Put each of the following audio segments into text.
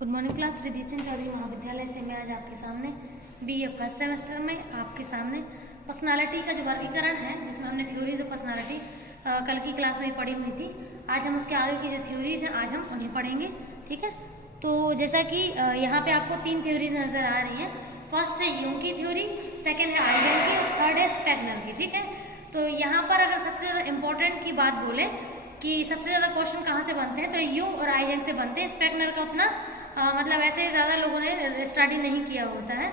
Good morning class. Ridipchand Choudhury Mahavidyalaya से मैं आज आपके सामने बीए फर्स्ट सेमेस्टर में आपके सामने पर्सनालिटी का जो वर्गीकरण है, जिसमें हमने थ्योरीज ऑफ पर्सनालिटी कल की क्लास में पढ़ी हुई थी। आज हम उसके आगे की जो थ्योरीज हैं आज हम उन्हें पढ़ेंगे। ठीक है, तो जैसा कि यहाँ पे आपको 3 थ्योरीज नजर आ रही हैं। फर्स्ट है यूंग की थ्योरी, सेकेंड है आइजन की और थर्ड है स्पेगनर की। ठीक है, तो यहाँ पर अगर सबसे ज़्यादा इम्पोर्टेंट की बात बोले कि सबसे ज़्यादा क्वेश्चन कहाँ से बनते हैं, तो यूंग और आइजन से बनते हैं। स्पेगनर का उतना मतलब ऐसे ज़्यादा लोगों ने स्टडी नहीं किया होता है।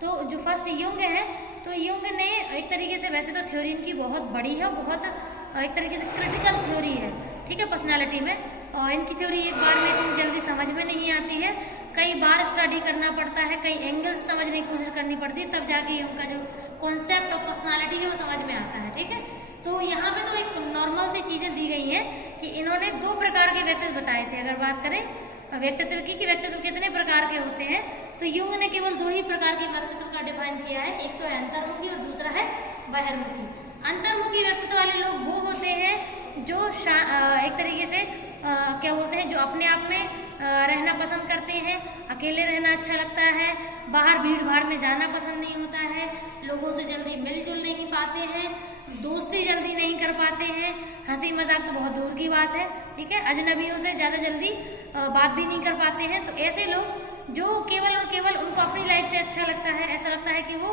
तो जो फर्स्ट यूंग है, तो यूंग ने एक तरीके से, वैसे तो थ्योरी इनकी बहुत बड़ी है, बहुत एक तरीके से क्रिटिकल थ्योरी है। ठीक है, पर्सनालिटी में। और इनकी थ्योरी एक बार में इतनी जल्दी समझ में नहीं आती है, कई बार स्टडी करना पड़ता है, कई एंगल से समझने की कोशिश करनी पड़ती है, तब जाके उनका जो कॉन्सेप्ट ऑफ पर्सनालिटी है वो समझ में आता है। ठीक है, तो यहाँ पे तो एक नॉर्मल सी चीज़ें दी गई हैं कि इन्होंने 2 प्रकार के व्यक्तित्व बताए थे। अगर बात करें व्यक्तित्व की कि व्यक्तित्व कितने प्रकार के होते हैं, तो यूंग ने केवल 2 ही प्रकार के व्यक्तित्व का डिफाइन किया है। एक तो है अंतर्मुखी और दूसरा है बहिर्मुखी। अंतर्मुखी व्यक्तित्व वाले लोग वो होते हैं जो एक तरीके से क्या बोलते हैं, जो अपने आप में रहना पसंद करते हैं, अकेले रहना अच्छा लगता है, बाहर भीड़ भाड़ में जाना पसंद नहीं होता है, लोगों से जल्दी मिलजुल नहीं पाते हैं, दोस्ती जल्दी नहीं कर पाते हैं, हंसी मजाक तो बहुत दूर की बात है। ठीक है, अजनबियों से ज़्यादा जल्दी बात भी नहीं कर पाते हैं। तो ऐसे लोग जो केवल और केवल उनको अपनी लाइफ से अच्छा लगता है, ऐसा लगता है कि वो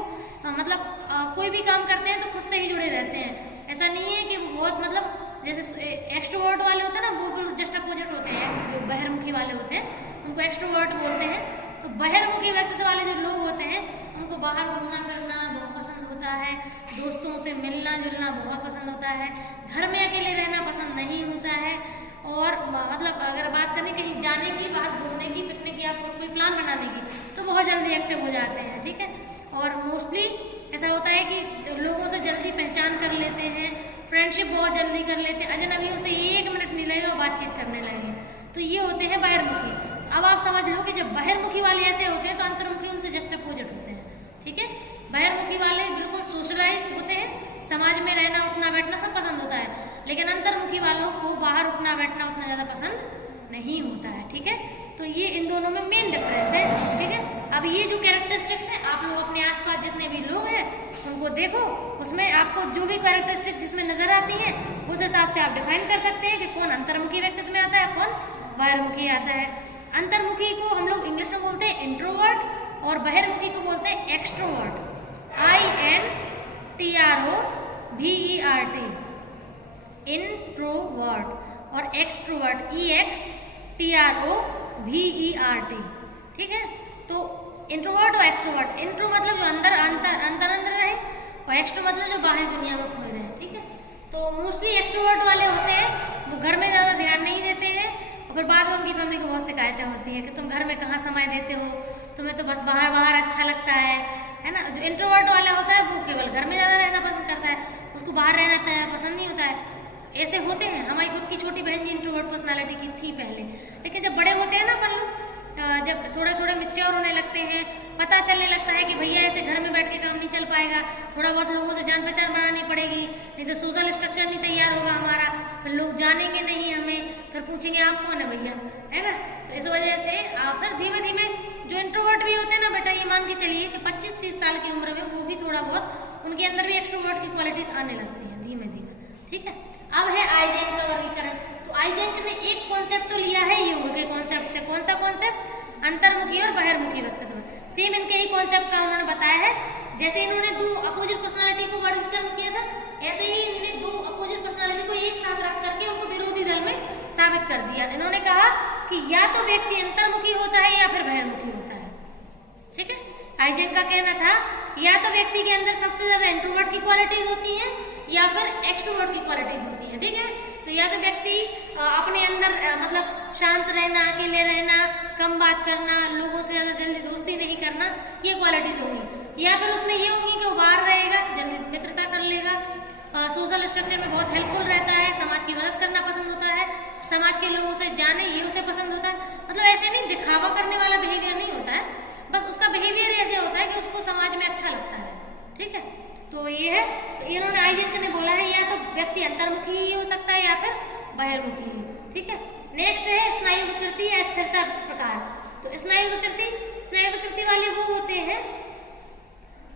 कोई भी काम करते हैं तो खुद से ही जुड़े रहते हैं। ऐसा नहीं है कि बहुत जैसे एक्सट्रोवर्ट वाले होते हैं ना, वो बिल्कुल जस्ट अपोजिट होते हैं। जो बहिर्मुखी वाले होते हैं उनको एक्सट्रोवर्ट बोलते हैं। तो बहिर्मुखी व्यक्तित्व वाले जो लोग होते हैं उनको बाहर घूमना फिरना बहुत पसंद होता है, दोस्तों से मिलना जुलना बहुत पसंद होता है, घर में अकेले रहना पसंद नहीं होता है। और अगर बात करें कहीं जाने की, बाहर घूमने की, पिकनिक या कोई प्लान बनाने की, तो बहुत जल्दी एक्टिव हो जाते हैं। ठीक है, और मोस्टली ऐसा होता है कि लोगों से जल्दी पहचान कर लेते हैं, फ्रेंडशिप बहुत जल्दी कर लेते हैं, अजनबियों से 1 मिनट नहीं लगेगा बातचीत करने लगे। तो ये होते हैं बहिर्मुखी। अब आप समझ लो कि जब बहिर्मुखी वाले ऐसे होते हैं तो अंतर्मुखी उनसे जस्ट अपोजिट होते हैं। ठीक है, बहिर्मुखी वाले बिल्कुल सोशलाइज होते हैं, समाज में रहना उठना बैठना सब पसंद होता है, लेकिन अंतर्मुखी वालों को बाहर उठना बैठना उतना ज़्यादा पसंद नहीं होता है। ठीक है, तो ये इन दोनों में मेन डिफरेंस है। ठीक है, अब ये जो कैरेक्टरिस्टिक्स हैं, आप लोग अपने आसपास जितने भी लोग हैं उनको देखो, उसमें आपको जो भी कैरेक्टरिस्टिक्स जिसमें नजर आती हैं उस हिसाब से आप डिफाइन कर सकते हैं कि कौन अंतर्मुखी व्यक्तित्व में आता है, कौन बहिर्मुखी आता है। अंतर्मुखी को हम लोग इंग्लिश में बोलते हैं इंट्रोवर्ट और बहिर्मुखी को बोलते हैं एक्सट्रोवर्ट। INTROVERT, इंट्रोवर्ट, और एक्सट्रोवर्ट EXTROVERT। ठीक है, तो इंट्रोवर्ट और एक्सट्रोवर्ट, इंट्रो मतलब जो अंदर रहे और एक्सट्रो मतलब जो बाहरी दुनिया में खोए रहे। ठीक है, तो मोस्टली एक्सट्रोवर्ट वाले होते हैं वो घर में ज़्यादा ध्यान नहीं देते हैं, और फिर बाद में उनकी फैमिली को बहुत शिकायतें होती हैं कि तुम घर में कहाँ समय देते हो, तुम्हें तो बस बाहर अच्छा लगता है ना। जो इंट्रोवर्ट वाला होता है वो केवल घर में ज़्यादा रहना पसंद करता है, उसको बाहर रहना पसंद नहीं होता है। ऐसे होते हैं। हमारी खुद की छोटी बहन जी इंट्रोवर्ट पर्सनालिटी की थी पहले, लेकिन जब बड़े होते हैं ना अपन लोग, जब थोड़े मैच्योर होने लगते हैं, पता चलने लगता है कि भैया ऐसे घर में बैठ के काम नहीं चल पाएगा, थोड़ा बहुत लोगों से जान पहचान बनानी पड़ेगी, नहीं तो सोशल स्ट्रक्चर नहीं तैयार होगा हमारा, फिर लोग जानेंगे नहीं हमें, फिर पूछेंगे आप कौन है भैया, है ना। तो इस वजह से फिर धीमे धीमे जो इंट्रोवर्ट भी होते हैं ना बेटा, ये मान के चलिए कि 25-30 साल की उम्र में वो भी थोड़ा बहुत उनके अंदर भी एक्सट्रोवर्ट की क्वालिटीज आने लगती हैं धीमे धीमे। ठीक है, अब है आइजेंक का वर्गीकरण। तो आइजेंक ने एक कॉन्सेप्ट तो लिया है यूंग के कॉन्सेप्ट से। कौन सा कॉन्सेप्ट? अंतर्मुखी और बहिर्मुखी व्यक्तित्व। सेम इनके ही कॉन्सेप्ट का उन्होंने बताया है। जैसे इन्होंने 2 अपोजिट पर्सनालिटी को वर्गीकरण किया था, ऐसे ही इन्होंने 2 अपोजिट पर्सनालिटी को एक साथ रख करके उनको विरोधी दल में साबित कर दिया। इन्होंने कहा कि या तो व्यक्ति अंतर्मुखी होता है या फिर बहिर्मुखी होता है। ठीक है, आइजेंक का कहना था या तो व्यक्ति के अंदर सबसे ज्यादा इंट्रोवर्ट की क्वालिटीज होती हैं या फिर एक्सट्रोवर्ट की क्वालिटीज होती हैं। ठीक है, तो या तो व्यक्ति अपने अंदर शांत रहना, अकेले रहना, कम बात करना, लोगों से ज्यादा जल्दी दोस्ती नहीं करना, ये क्वालिटीज होंगी, या फिर उसमें ये होंगी कि वो बाहर रहेगा, जल्दी मित्रता कर लेगा, सोशल स्ट्रक्चर में बहुत हेल्पफुल रहता है, समाज की मदद करना पसंद होता है, समाज के लोगों से जाने ये उसे पसंद होता है। ऐसे नहीं दिखावा करने वाला बिहेवियर नहीं होता है, बस उसका बिहेवियर ऐसे होता है कि उसको समाज में अच्छा लगता है। ठीक है, तो ये है। तो इन्होंने आइजेंक ने बोला है या तो व्यक्ति अंतर्मुखी ही हो सकता है या फिर बहिर्मुखी। ठीक है, नेक्स्ट है स्नायु विकृति या स्थिरता प्रकार। तो स्नायु विकृति वाले वो होते हैं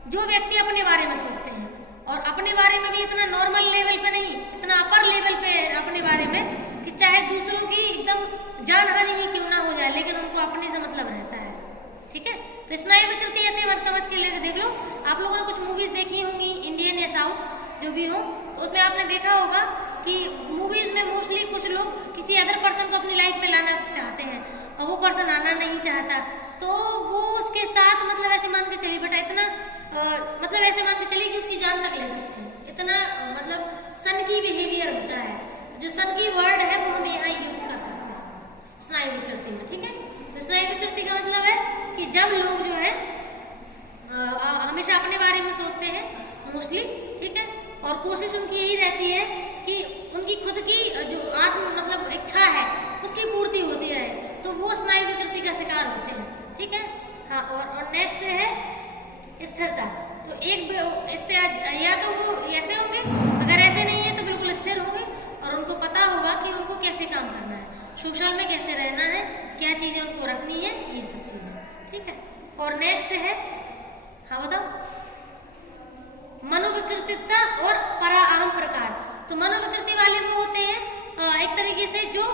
जो व्यक्ति अपने बारे में सोचते हैं, और अपने बारे में भी इतना नॉर्मल लेवल पे नहीं, इतना अपर लेवल पे अपने बारे में कि चाहे दूसरों की एकदम जान हानि ही क्यों ना हो जाए, लेकिन उनको अपने से मतलब रहता है। ठीक है, तो स्नायु विकृति ऐसे मत समझ के लेकर देख लो। आप लोगों ने कुछ मूवीज देखी होंगी, इंडियन या साउथ जो भी हो, तो उसमें आपने देखा होगा कि मूवीज में मोस्टली कुछ लोग किसी अदर पर्सन को अपनी लाइफ में लाना चाहते हैं और वो पर्सन आना नहीं चाहता, तो वो उसके साथ मतलब ऐसे मान के चलिए बेटा इतना मतलब ऐसे मान के चलिए कि उसकी जान तक ले सकते हैं, इतना मतलब सन की बिहेवियर होता है। तो जो सन की वर्ड है वो हम यहाँ यूज कर सकते हैं स्नायु विकृति में। ठीक है, तो स्नायु विकृति का मतलब है कि जब लोग जो है हमेशा अपने बारे में सोचते हैं मोस्टली, ठीक है, और कोशिश उनकी यही रहती है कि उनकी खुद की जो आत्म मतलब इच्छा है उसकी पूर्ति होती रहे, तो वो स्नायु विकृति का शिकार होते हैं। ठीक है, हाँ, और नेक्स्ट है स्थिरता। तो एक इससे या तो वो ऐसे होंगे, अगर ऐसे नहीं है तो बिल्कुल स्थिर होंगे और उनको पता होगा कि उनको कैसे काम करना है, सोशल में कैसे रहना है, क्या चीजें उनको रखनी है, ये सब चीजें। ठीक है, और नेक्स्ट है, हाँ बताओ, मनोविकृतिता और पराअहम प्रकार। तो मनोविकृति वाले वो होते हैं एक तरीके से जो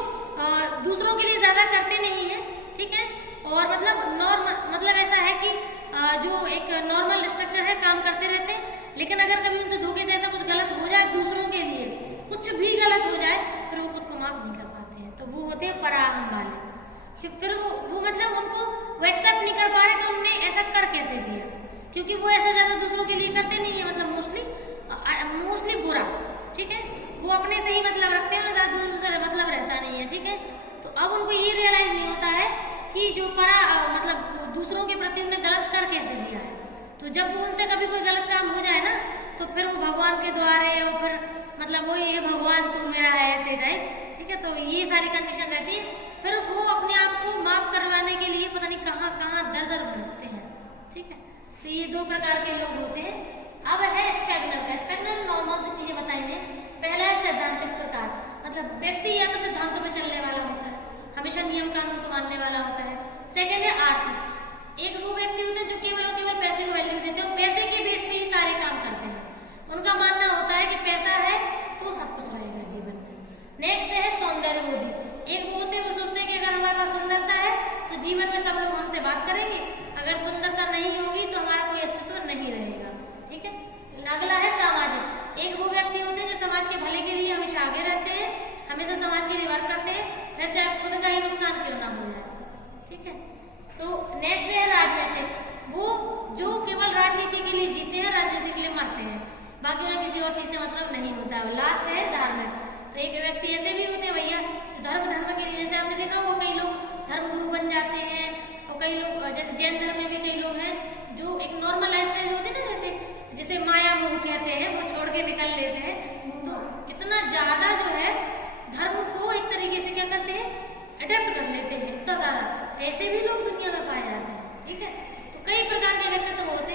दूसरों के लिए ज्यादा करते नहीं है। ठीक है, और मतलब ऐसा है कि जो एक नॉर्मल स्ट्रक्चर है, काम करते रहते हैं, लेकिन अगर कभी उनसे धोखे से ऐसा कुछ गलत हो जाए, दूसरों के लिए कुछ भी गलत हो जाए, फिर वो खुद को माफ नहीं कर पाते हैं, तो वो होते हैं पराअहम वाले। फिर वो मतलब उनको वो एक्सेप्ट नहीं कर पा रहे कि उनने ऐसा कर कैसे दिया, क्योंकि वो ऐसा ज्यादा दूसरों के लिए करते नहीं है, मतलब मोस्टली बुरा। ठीक है, वो अपने से ही मतलब रखते हैं, ज्यादा दूसरों से मतलब रहता नहीं है। ठीक है, तो अब उनको ये रियलाइज नहीं होता है कि जो मतलब दूसरों के प्रति उन्हें गलत कर कैसे दिया है। तो जब उनसे कभी कोई गलत काम हो जाए ना, तो फिर वो भगवान के द्वारे और फिर मतलब वो ये भगवान तू मेरा है ऐसे टाइप। ठीक है, तो ये सारी कंडीशन रहती है, फिर वो अपने आप को माफ करवाने के लिए पता नहीं कहाँ कहाँ दर दर भटकते हैं। ठीक है, तो ये दो प्रकार के लोग होते हैं। अब है स्टैग्नर नॉर्मल से चीजें बताएंगे। पहला है सैद्धांतिक प्रकार, मतलब व्यक्ति या तो सिद्धांतों में चलने वाला होता है, हमेशा नियम कानून को मानने वाला होता है। सेकंड है आर्थिक, एक वो व्यक्ति होते हैं जो केवल और केवल पैसे को वैल्यू देते हैं, पैसे के बेस पे ही सारे काम करते हैं। उनका मानना होता है कि पैसा है तो सब कुछ रहेगा जीवन में। नेक्स्ट है सौंदर्यवादी, एक वो होते हैं वो सोचते हैं कि अगर हमारे पास सुंदरता है तो जीवन में सब लोग हमसे बात करेंगे, अगर सुंदरता नहीं होगी तो हमारा कोई अस्तित्व नहीं रहेगा। ठीक है, अगला है सामाजिक, एक वो व्यक्ति होते हैं जो समाज के भले के लिए हमेशा आगे रहते हैं, हमेशा समाज के लिए वर्क करते हैं, फिर चाहे खुद का ही नुकसान क्यों ना हो जाए। ठीक है, तो नेक्स्ट है राजनीतिक, वो जो केवल राजनीति के लिए जीते हैं, राजनीति के लिए मरते हैं, बाकी उन्हें किसी और चीज से मतलब नहीं होता है। लास्ट है धार्मिक, तो एक व्यक्ति ऐसे भी होते हैं भैया जो धर्म के लिए, जैसे आपने देखा वो कई लोग धर्म गुरु बन जाते हैं, और कई लोग जैसे जैन धर्म में भी कई लोग हैं जो एक नॉर्मल लाइफस्टाइल होती है ना, जैसे माया मोह कहते हैं, वो छोड़ के निकल लेते हैं। तो इतना ज्यादा जो है धर्म को एक तरीके से क्या करते हैं, अडेप्ट कर लेते हैं इतना ज्यादा, ऐसे भी लोग दुनिया में पाए जाते हैं। ठीक है, तो कई प्रकार के व्यक्तित्व होते